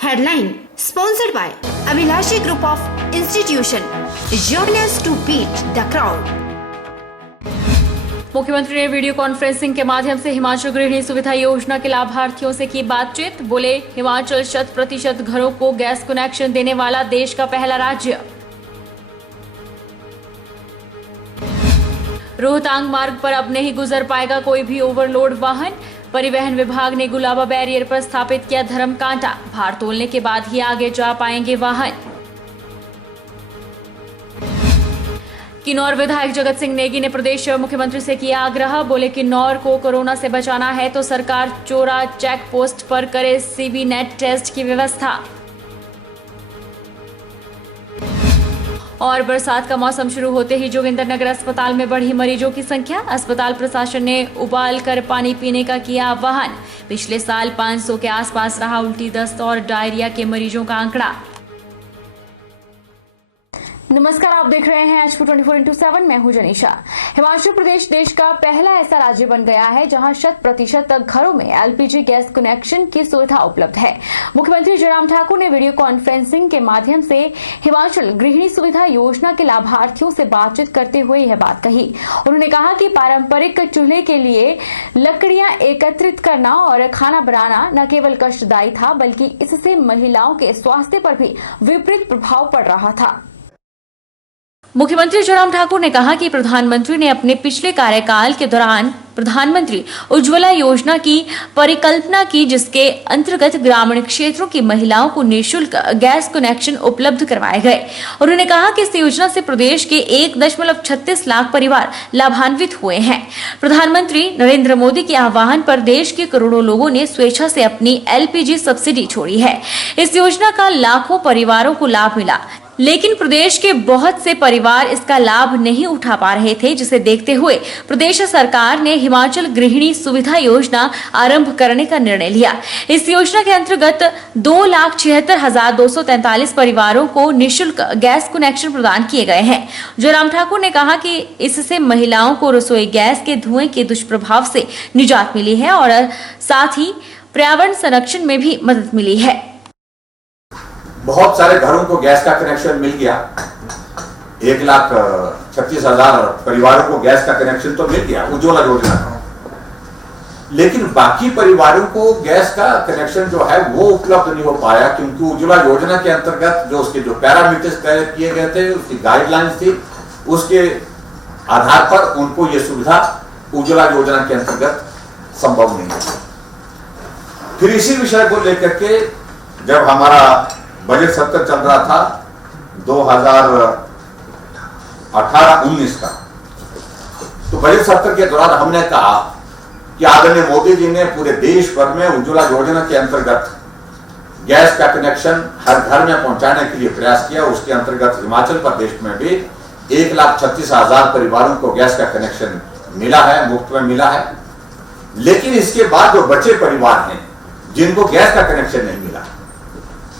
Headline sponsored by Abhilashi Group of Institution. Join us to beat the crowd. मुख्यमंत्री ने video conferencing के माध्यम से हिमाचल गृहिणी सुविधा योजना के लाभार्थियों से की बातचीत। बोले, हिमाचल 100% घरों को गैस कनेक्शन देने वाला देश का पहला राज्य। रोहतांग मार्ग पर अब नहीं गुजर पाएगा कोई भी ओवरलोड वाहन। परिवहन विभाग ने गुलाबा बैरियर पर स्थापित किया धर्म कांटा। भार तोलने के बाद ही आगे जा पाएंगे वाहन। किन्नौर विधायक जगत सिंह नेगी ने प्रदेश मुख्यमंत्री से किया आग्रह। बोले, किन्नौर को कोरोना से बचाना है तो सरकार चोरा चेक पोस्ट पर करे सीबी नेट टेस्ट की व्यवस्था। और बरसात का मौसम शुरू होते ही जोगिंदरनगर अस्पताल में बढ़ी मरीजों की संख्या। अस्पताल प्रशासन ने उबाल कर पानी पीने का किया आह्वान। पिछले साल 500 के आसपास रहा उल्टी, दस्त और डायरिया के मरीजों का आंकड़ा। नमस्कार, आप देख रहे हैं H4 24/7। मैं हूं जनीशा। हिमाचल प्रदेश देश का पहला ऐसा राज्य बन गया है जहां 100% घरों में एलपीजी गैस कनेक्शन की सुविधा उपलब्ध है। मुख्यमंत्री जयराम ठाकुर ने वीडियो कॉन्फ्रेंसिंग के माध्यम से हिमाचल गृहिणी सुविधा योजना के लाभार्थियों से बातचीत करते हुए यह बात कही। उन्होंने कहा कि पारंपरिक चूल्हे के लिए लकड़ियां एकत्रित करना और खाना बनाना न केवल कष्टदायी था, बल्कि इससे महिलाओं के स्वास्थ्य पर भी विपरीत प्रभाव पड़ रहा था। मुख्यमंत्री जयराम ठाकुर ने कहा कि प्रधानमंत्री ने अपने पिछले कार्यकाल के दौरान प्रधानमंत्री उज्ज्वला योजना की परिकल्पना की, जिसके अंतर्गत ग्रामीण क्षेत्रों की महिलाओं को निःशुल्क गैस कनेक्शन उपलब्ध करवाए गए। उन्होंने कहा कि इस योजना से प्रदेश के 1.36 लाख परिवार लाभान्वित हुए हैं। प्रधानमंत्री नरेंद्र मोदी के आह्वान पर देश के करोड़ों लोगों ने स्वेच्छा से अपनी एलपीजी सब्सिडी छोड़ी है। इस योजना का लाखों परिवारों को लाभ मिला, लेकिन प्रदेश के बहुत से परिवार इसका लाभ नहीं उठा पा रहे थे, जिसे देखते हुए प्रदेश सरकार ने हिमाचल गृहिणी सुविधा योजना आरंभ करने का निर्णय लिया। इस योजना के अंतर्गत 2,76,243 परिवारों को निःशुल्क गैस कनेक्शन प्रदान किए गए हैं। जयराम ठाकुर ने कहा कि इससे महिलाओं को रसोई गैस के धुएं के दुष्प्रभाव से निजात मिली है और साथ ही पर्यावरण संरक्षण में भी मदद मिली है। बहुत सारे घरों को गैस का कनेक्शन मिल गया। 1,36,000 परिवारों को गैस का कनेक्शन तो मिल गया उज्ज्वला योजना का, लेकिन बाकी परिवारों को गैस का कनेक्शन जो है वो उपलब्ध नहीं हो पाया, क्योंकि उज्ज्वला योजना के अंतर्गत जो उसके जो पैरामीटर्स तय किए गए थे, उसकी गाइडलाइंस थी, उसके आधार पर उनको ये सुविधा उज्ज्वला योजना के अंतर्गत संभव नहीं है। फिर इसी विषय को लेकर के जब हमारा बजट सत्र चल रहा था 2018-19 का, तो बजट सत्र के दौरान हमने कहा कि आदरणीय मोदी जी ने पूरे देश भर में उज्ज्वला योजना के अंतर्गत गैस का कनेक्शन हर घर में पहुंचाने के लिए प्रयास किया। उसके अंतर्गत हिमाचल प्रदेश में भी 1,36,000 परिवारों को गैस का कनेक्शन मिला है, मुफ्त में मिला है। लेकिन इसके बाद जो बचे परिवार हैं जिनको गैस का कनेक्शन नहीं मिला,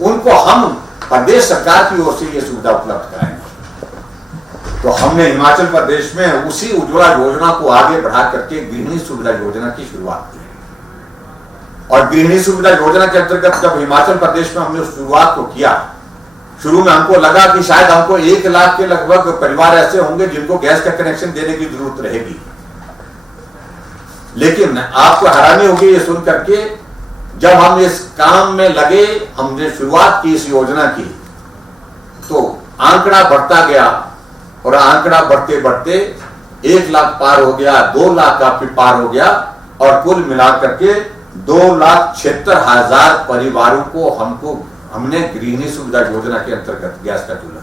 उनको हम प्रदेश सरकार की ओर से ये सुविधा उपलब्ध कराएंगे। तो हमने हिमाचल प्रदेश में उसी उज्ज्वला योजना को आगे बढ़ा करके गृहिणी सुविधा योजना की शुरुआत की। और गृहिणी सुविधा योजना के अंतर्गत जब हिमाचल प्रदेश में हमने शुरुआत को किया, शुरू में हमको लगा कि शायद हमको 1 लाख के लगभग परिवार ऐसे होंगे जिनको गैस का कनेक्शन देने की जरूरत रहेगी। लेकिन आपको हैरानी होगी ये सुन करके, जब हम इस काम में लगे, हमने शुरुआत की इस योजना की, तो आंकड़ा बढ़ता गया और आंकड़ा बढ़ते बढ़ते 1 लाख पार हो गया, 2 लाख का फिर पार हो गया और कुल मिलाकर के 2,76,000 परिवारों को हमने गृहिणी सुविधा योजना के अंतर्गत गैस का चूल्हा।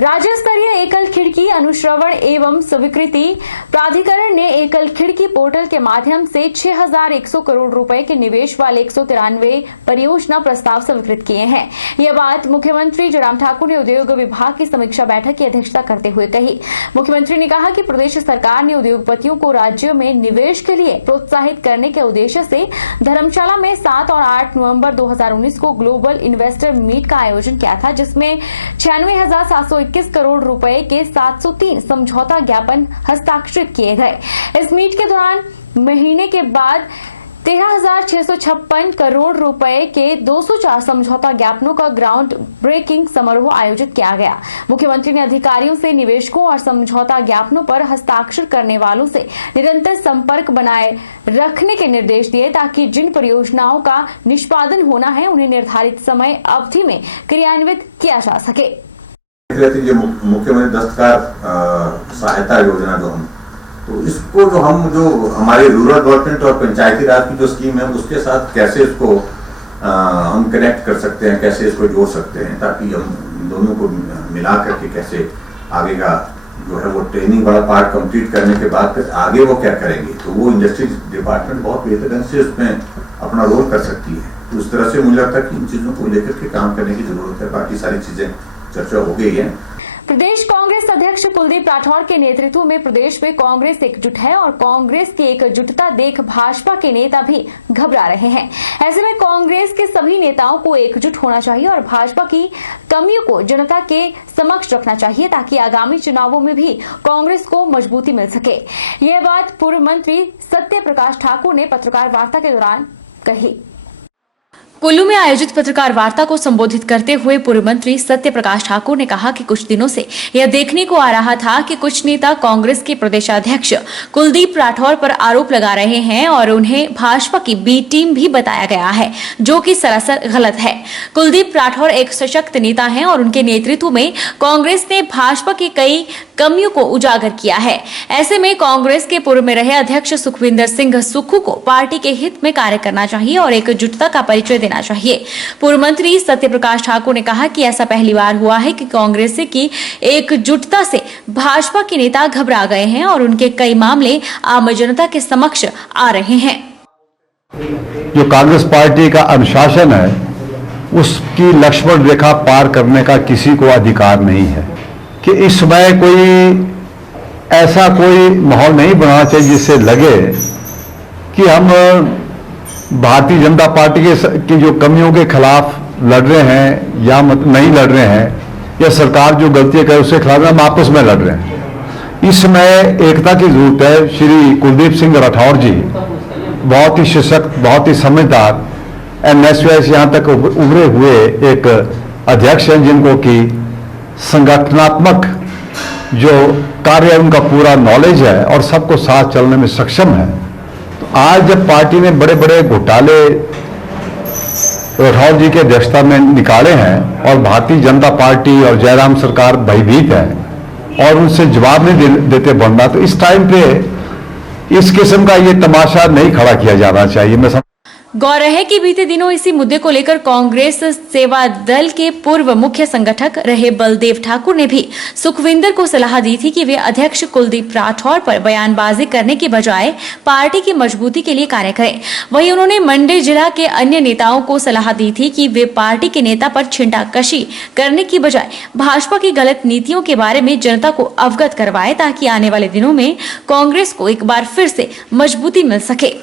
राज्य स्तरीय एकल खिड़की अनुश्रवण एवं स्वीकृति प्राधिकरण ने एकल खिड़की पोर्टल के माध्यम से 6,100 करोड़ रुपए के निवेश वाले 193 परियोजना प्रस्ताव स्वीकृत किए हैं। यह बात मुख्यमंत्री जयराम ठाकुर ने उद्योग विभाग की समीक्षा बैठक की अध्यक्षता करते हुए कही। मुख्यमंत्री ने कहा कि प्रदेश सरकार ने उद्योगपतियों को राज्य में निवेश के लिए प्रोत्साहित करने के उद्देश्य से धर्मशाला में 7 और 8 नवंबर 2019 को ग्लोबल इन्वेस्टर मीट का आयोजन किया था, जिसमें 96,721 करोड़ रुपए के 703 समझौता ज्ञापन हस्ताक्षरित किए गए। इस मीट के दौरान महीने के बाद 13,656 करोड़ रुपए के 204 समझौता ज्ञापनों का ग्राउंड ब्रेकिंग समारोह आयोजित किया गया। मुख्यमंत्री ने अधिकारियों से निवेशकों और समझौता ज्ञापनों पर हस्ताक्षर करने वालों से निरंतर संपर्क बनाए रखने के निर्देश दिए ताकि जिन परियोजनाओं का निष्पादन होना है उन्हें निर्धारित समय अवधि में क्रियान्वित किया जा सके। ये मुख्यमंत्री दस्तकार सहायता योजना तो इसको जो हमारी रूरल डेवलपमेंट और पंचायती राज की जो स्कीम है उसके साथ कैसे इसको हम कनेक्ट कर सकते हैं, कैसे इसको जोड़ सकते हैं ताकि हम दोनों को मिला करके कैसे आगे का जो है वो ट्रेनिंग वाला पार्ट कंप्लीट करने के बाद फिर आगे वो क्या करेंगे, तो वो इंडस्ट्री डिपार्टमेंट बहुत बेहतर ढंग से उसमें अपना रोल कर सकती है। तो उस तरह से मुझे लगता है कि इन चीजों को लेकर के काम करने की जरूरत है। बाकी सारी चीजें चर्चा हो गई है। प्रदेश कांग्रेस अध्यक्ष कुलदीप राठौर के नेतृत्व में प्रदेश में कांग्रेस एकजुट है और कांग्रेस की एकजुटता देख भाजपा के नेता भी घबरा रहे हैं। ऐसे में कांग्रेस के सभी नेताओं को एकजुट होना चाहिए और भाजपा की कमियों को जनता के समक्ष रखना चाहिए ताकि आगामी चुनावों में भी कांग्रेस को मजबूती मिल सके। यह बात पूर्व मंत्री सत्य प्रकाश ठाकुर ने पत्रकार वार्ता के दौरान कही। कुल्लू में आयोजित पत्रकार वार्ता को संबोधित करते हुए पूर्व मंत्री सत्य प्रकाश ठाकुर ने कहा कि कुछ दिनों से यह देखने को आ रहा था कि कुछ नेता कांग्रेस के प्रदेशाध्यक्ष कुलदीप राठौर पर आरोप लगा रहे हैं और उन्हें भाजपा की बी टीम भी बताया गया है, जो कि सरासर गलत है। कुलदीप राठौर एक सशक्त नेता हैं और उनके नेतृत्व में कांग्रेस ने भाजपा की कई कमियों को उजागर किया है। ऐसे में कांग्रेस के पूर्व में रहे अध्यक्ष सुखविंदर सिंह सुक्खू को पार्टी के हित में कार्य करना चाहिए और एकजुटता का परिचय देना चाहिए। पूर्व मंत्री सत्य प्रकाश ठाकुर ने कहा कि ऐसा पहली बार हुआ है कि कांग्रेस की एकजुटता से भाजपा के नेता घबरा गए हैं और उनके कई मामले आम जनता के समक्ष आ रहे हैं। जो कांग्रेस पार्टी का अनुशासन है उसकी लक्ष्मण रेखा पार करने का किसी को अधिकार नहीं है कि इस समय ऐसा कोई माहौल नहीं बनाना चाहिए जिससे लगे कि हम भारतीय जनता पार्टी की जो कमियों के खिलाफ लड़ रहे हैं या नहीं लड़ रहे हैं या सरकार जो गलतियां करे उसके खिलाफ हम आपस में लड़ रहे हैं। इस समय एकता की जरूरत है। श्री कुलदीप सिंह राठौर जी बहुत ही सशक्त, बहुत ही समझदार एमएसवाई से यहाँ तक उभरे हुए एक अध्यक्ष हैं जिनको कि संगठनात्मक जो कार्य है उनका पूरा नॉलेज है और सबको साथ चलने में सक्षम है। तो आज जब पार्टी ने बड़े बड़े घोटाले राठौर जी की अध्यक्षता में निकाले हैं और भारतीय जनता पार्टी और जयराम सरकार भयभीत है और उनसे जवाब नहीं देते बनना, तो इस टाइम पे इस किस्म का ये तमाशा नहीं खड़ा किया जाना चाहिए। गौर है कि बीते दिनों इसी मुद्दे को लेकर कांग्रेस सेवा दल के पूर्व मुख्य संगठक रहे बलदेव ठाकुर ने भी सुखविंदर को सलाह दी थी कि वे अध्यक्ष कुलदीप राठौर पर बयानबाजी करने के बजाय पार्टी की मजबूती के लिए कार्य करें। वहीं उन्होंने मंडी जिला के अन्य नेताओं को सलाह दी थी कि वे पार्टी के नेता पर छिंटाकशी करने की बजाय भाजपा की गलत नीतियों के बारे में जनता को अवगत करवाए ताकि आने वाले दिनों में कांग्रेस को एक बार फिर से मजबूती मिल सके।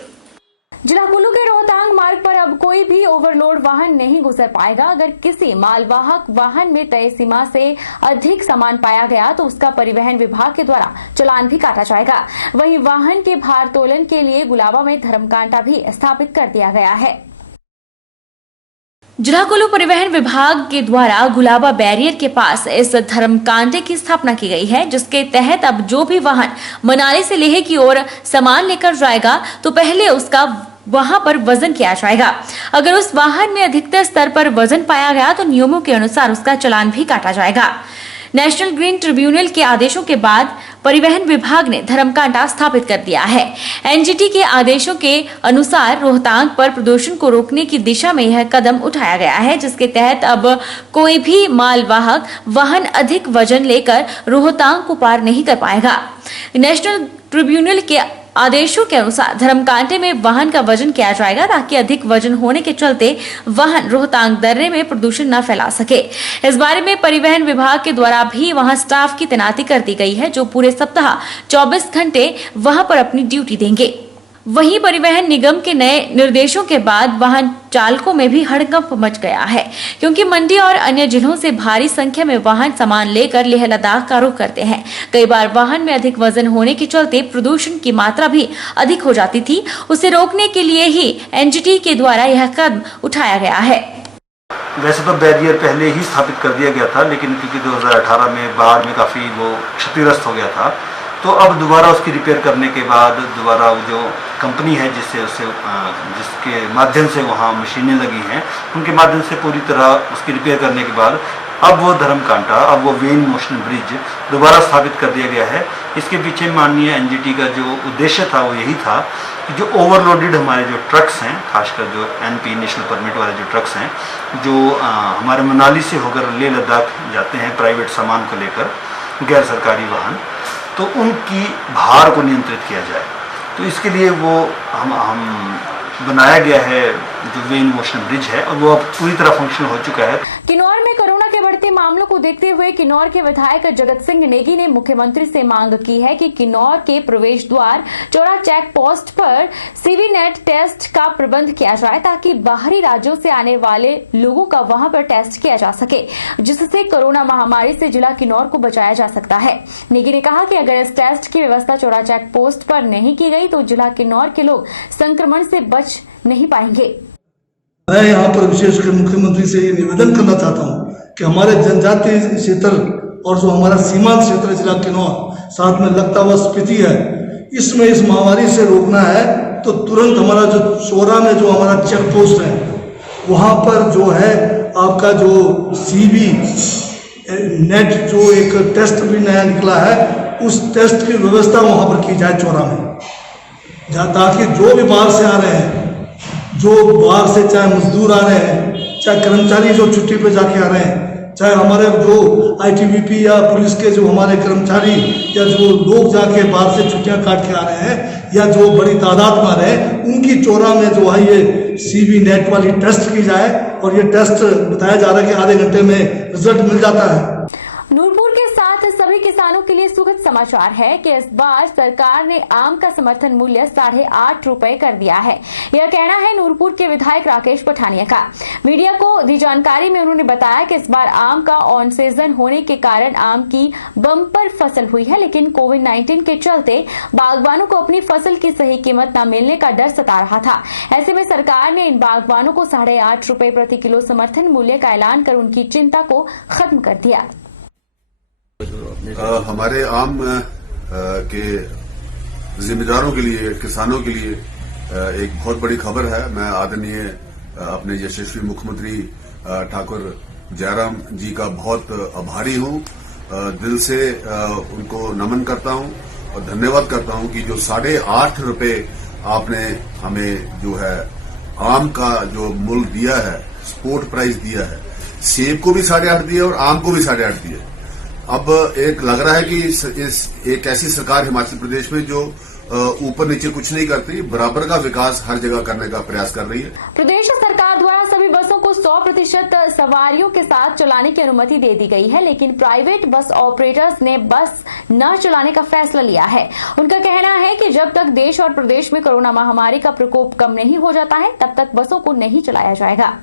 जिला कुल्लू के रोहतांग मार्ग पर अब कोई भी ओवरलोड वाहन नहीं गुजर पाएगा। अगर किसी मालवाहक वाहन में तय सीमा से अधिक सामान पाया गया तो उसका परिवहन विभाग के द्वारा चालान भी काटा जाएगा। वहीं वाहन के भार तोलन के लिए गुलाबा में धर्मकांटा भी स्थापित कर दिया गया है। जिला कुल्लू परिवहन विभाग के द्वारा गुलाबा बैरियर के पास इस धर्मकांटे की स्थापना की गई है, जिसके तहत अब जो भी वाहन मनाली से लेह की ओर सामान लेकर जाएगा तो पहले उसका वहां पर वजन किया जाएगा। अगर उस वाहन में अधिकतर स्तर पर वजन पाया गया तो नियमों के अनुसार उसका चालान भी काटा जाएगा। नेशनल ग्रीन ट्रिब्यूनल के आदेशों के बाद परिवहन विभाग ने धर्मकांटा स्थापित कर दिया है। एनजीटी के आदेशों के अनुसार रोहतांग पर प्रदूषण को रोकने की दिशा में यह कदम उठाया गया है, जिसके तहत अब कोई भी मालवाहक वाहन अधिक वजन लेकर रोहतांग को पार नहीं कर पाएगा। नेशनल ट्रिब्यूनल के आदेशों के अनुसार धर्मकांटे में वाहन का वजन किया जाएगा ताकि अधिक वजन होने के चलते वाहन रोहतांग दर्रे में प्रदूषण न फैला सके। इस बारे में परिवहन विभाग के द्वारा भी वहां स्टाफ की तैनाती कर दी गई है, जो पूरे सप्ताह 24 घंटे वहां पर अपनी ड्यूटी देंगे। वहीं परिवहन निगम के नए निर्देशों के बाद वाहन चालकों में भी हड़कंप मच गया है, क्योंकि मंडी और अन्य जिलों से भारी संख्या में वाहन सामान लेकर लेह लद्दाख का रुख करते हैं। कई बार वाहन में अधिक वजन होने के चलते प्रदूषण की मात्रा भी अधिक हो जाती थी। उसे रोकने के लिए ही एनजीटी के द्वारा यह कदम उठाया गया है। वैसे तो बैरियर पहले ही स्थापित कर दिया गया था, लेकिन क्योंकि 2018 में बाढ़ में काफ़ी वो क्षतिग्रस्त हो गया था, तो अब दोबारा उसकी रिपेयर करने के बाद दोबारा वो जो कंपनी है जिसके माध्यम से वहाँ मशीनें लगी हैं, उनके माध्यम से पूरी तरह उसकी रिपेयर करने के बाद अब वो धर्मकांटा, अब वो वेन मोशन ब्रिज दोबारा स्थापित कर दिया गया है। इसके पीछे माननीय एनजीटी का जो उद्देश्य था वो यही था कि जो ओवरलोडेड हमारे जो ट्रक्स हैं, खासकर जो एनपी नेशनल परमिट वाले जो ट्रक्स हैं, जो हमारे मनाली से होकर लेह लद्दाख जाते हैं प्राइवेट सामान को लेकर, गैर सरकारी वाहन, तो उनकी भार को नियंत्रित किया जाए। तो इसके लिए वो हम बनाया गया है जो वेन मोशन ब्रिज है, और वो अब पूरी तरह फंक्शनल हो चुका है। किन्नौर में कोरोना के बढ़ते मामलों को देखते हुए किन्नौर के विधायक जगत सिंह नेगी ने मुख्यमंत्री से मांग की है कि किन्नौर के प्रवेश द्वार चौरा चेक पोस्ट पर सीवी नेट टेस्ट का प्रबंध किया जाए, ताकि बाहरी राज्यों से आने वाले लोगों का वहां पर टेस्ट किया जा सके, जिससे कोरोना महामारी से जिला किन्नौर को बचाया जा सकता है। नेगी ने कहा कि अगर इस टेस्ट की व्यवस्था चौरा चेक पोस्ट पर नहीं की गई तो जिला किन्नौर के लोग संक्रमण से बच नहीं पाएंगे। मैं यहाँ पर विशेषकर मुख्यमंत्री से ये निवेदन करना चाहता हूँ कि हमारे जनजातीय क्षेत्र और जो हमारा सीमांत क्षेत्र जिला किन्नौर, साथ में लगता हुआ स्पीति है, इसमें इस महामारी से रोकना है तो तुरंत हमारा जो चौरा में जो हमारा चेक पोस्ट है, वहाँ पर जो है आपका जो सीवी नेट जो एक टेस्ट भी नया निकला है, उस टेस्ट की व्यवस्था वहाँ पर की जाए चौरा में, ताकि जो भी बाहर से आ रहे हैं, जो बाहर से चाहे मजदूर आ रहे हैं, चाहे कर्मचारी जो छुट्टी पे जाके आ रहे हैं, चाहे हमारे जो आईटीबीपी या पुलिस के जो हमारे कर्मचारी या जो लोग जाके बाहर से छुट्टियां काट के आ रहे हैं, या जो बड़ी तादाद में आ रहे हैं, उनकी चौरा में जो है ये सीवी नेट वाली टेस्ट की जाए। और ये टेस्ट बताया जा रहा है कि आधे घंटे में रिजल्ट मिल जाता है। नूरपुर के साथ सभी किसानों के लिए सुखद समाचार है कि इस बार सरकार ने आम का समर्थन मूल्य 8.5 रुपए कर दिया है। यह कहना है नूरपुर के विधायक राकेश पठानिया का। मीडिया को दी जानकारी में उन्होंने बताया कि इस बार आम का ऑन सीजन होने के कारण आम की बम्पर फसल हुई है, लेकिन कोविड-19 के चलते बागवानों को अपनी फसल की सही कीमत न मिलने का डर सता रहा था। ऐसे में सरकार ने इन बागवानों को 8.5 रुपए प्रति किलो समर्थन मूल्य का ऐलान कर उनकी चिंता को खत्म कर दिया। हमारे आम के जिम्मेदारों के लिए, किसानों के लिए एक बहुत बड़ी खबर है। मैं आदरणीय अपने यशस्वी मुख्यमंत्री ठाकुर जयराम जी का बहुत आभारी हूं। दिल से उनको नमन करता हूं और धन्यवाद करता हूं कि जो 8.5 रुपए आपने हमें जो है आम का जो मूल्य दिया है, स्पोर्ट प्राइस दिया है, सेब को भी 8.5 दिया और आम को भी 8.5 दिया। अब एक लग रहा है कि एक ऐसी सरकार हिमाचल प्रदेश में जो ऊपर नीचे कुछ नहीं करती, बराबर का विकास हर जगह करने का प्रयास कर रही है। प्रदेश सरकार द्वारा सभी बसों को 100% सवारियों के साथ चलाने की अनुमति दे दी गई है, लेकिन प्राइवेट बस ऑपरेटर्स ने बस न चलाने का फैसला लिया है। उनका कहना है कि जब तक देश और प्रदेश में कोरोना महामारी का प्रकोप कम नहीं हो जाता है, तब तक बसों को नहीं चलाया जाएगा।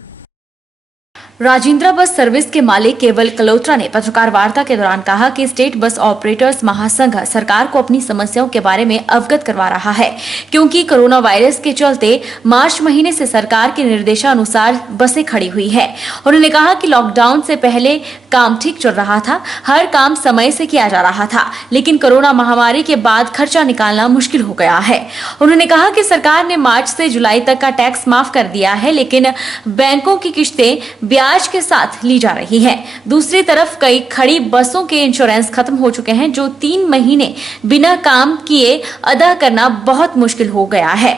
राजिंद्रा बस सर्विस के मालिक केवल कलोत्रा ने पत्रकार वार्ता के दौरान कहा कि स्टेट बस ऑपरेटर्स महासंघ सरकार को अपनी समस्याओं के बारे में अवगत करवा रहा है, क्योंकि कोरोना वायरस के चलते मार्च महीने से सरकार के निर्देशानुसार बसें खड़ी हुई है। उन्होंने कहा कि लॉकडाउन से पहले काम ठीक चल रहा था, हर काम समय से किया जा रहा था, लेकिन कोरोना महामारी के बाद खर्चा निकालना मुश्किल हो गया है। उन्होंने कहा कि सरकार ने मार्च से जुलाई तक का टैक्स माफ कर दिया है, लेकिन बैंकों की किश्तें ब्याज के साथ ली जा रही है। दूसरी तरफ कई खड़ी बसों के इंश्योरेंस खत्म हो चुके हैं, जो 3 महीने बिना काम किए अदा करना बहुत मुश्किल हो गया है।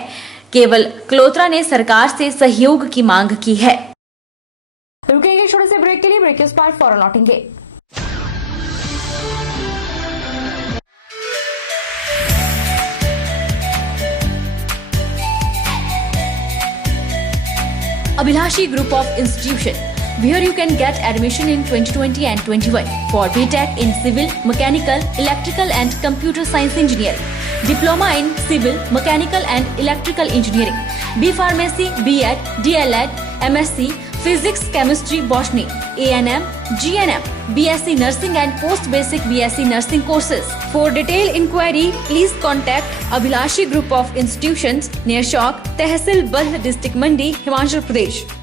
केवल कलोत्रा ने सरकार से सहयोग की मांग की है। रुकेंगे छोटे से ब्रेक के लिए, ब्रेक के उस पार फौरन लौटेंगे। Abhilashi Group of Institution, where you can get admission in 2020 and 21 for BTech in Civil, Mechanical, Electrical and Computer Science Engineering. Diploma in Civil, Mechanical and Electrical Engineering, B Pharmacy, B.Ed, D.El.Ed, MSc, Physics, Chemistry, Botany, A&M, GNM, BSc Nursing and Post Basic BSc Nursing courses. For detailed inquiry, please contact Abhilashi Group of Institutions, near Chowk, Tehsil Baldh, District Mandi, Himachal Pradesh.